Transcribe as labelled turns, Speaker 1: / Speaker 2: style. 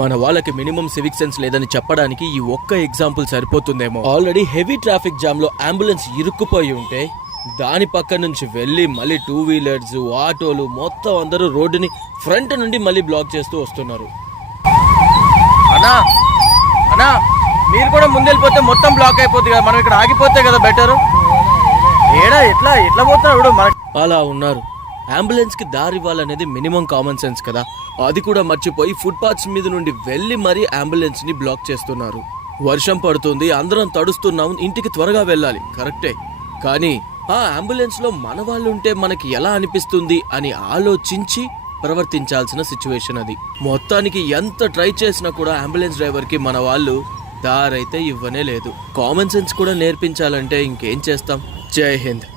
Speaker 1: మన వాళ్ళకి minimum civic sense లేదని చెప్పడానికి ఈ ఒక్క ఎగ్జాంపుల్ సరిపోతుందేమో. ఆల్రెడీ హెవీ ట్రాఫిక్ జామ్లో అంబులెన్స్ ఇరుక్కుపోయి ఉంటే దాని పక్క నుంచి వెళ్ళి మళ్ళీ టూ వీలర్స్ ఆటోలు మొత్తం అందరూ రోడ్డుని ఫ్రంట్ నుండి మళ్ళీ బ్లాక్ చేస్తూ వస్తున్నారు.
Speaker 2: అన్నా అన్నా మీరు కూడా ముందెళ్ళిపోతే మొత్తం బ్లాక్ అయిపోతుంది కదా మనం ఇక్కడ ఆగిపోతే కదా బెటర్? ఏడా ఎట్లా ఎట్లా ఇప్పుడు మన
Speaker 1: అలా ఉన్నారు. అంబులెన్స్కి దారి ఇవ్వాలనేది మినిమం కామన్ సెన్స్ కదా. అది కూడా మర్చిపోయి ఫుట్పాత్స్ మీద నుండి వెళ్ళి మరీ అంబులెన్స్ని బ్లాక్ చేస్తున్నారు. వర్షం పడుతుంది అందరం తడుస్తున్నాం ఇంటికి త్వరగా వెళ్ళాలి. కరెక్టే. కానీ ఆ అంబులెన్స్లో మన వాళ్ళు ఉంటే మనకి ఎలా అనిపిస్తుంది అని ఆలోచించి ప్రవర్తించాల్సిన సిచ్యువేషన్ అది. మొత్తానికి ఎంత ట్రై చేసినా కూడా అంబులెన్స్ డ్రైవర్కి మన వాళ్ళు దారైతే ఇవ్వనే లేదు. కామన్ సెన్స్ కూడా నేర్పించాలంటే ఇంకేం చేస్తాం? జై హింద్.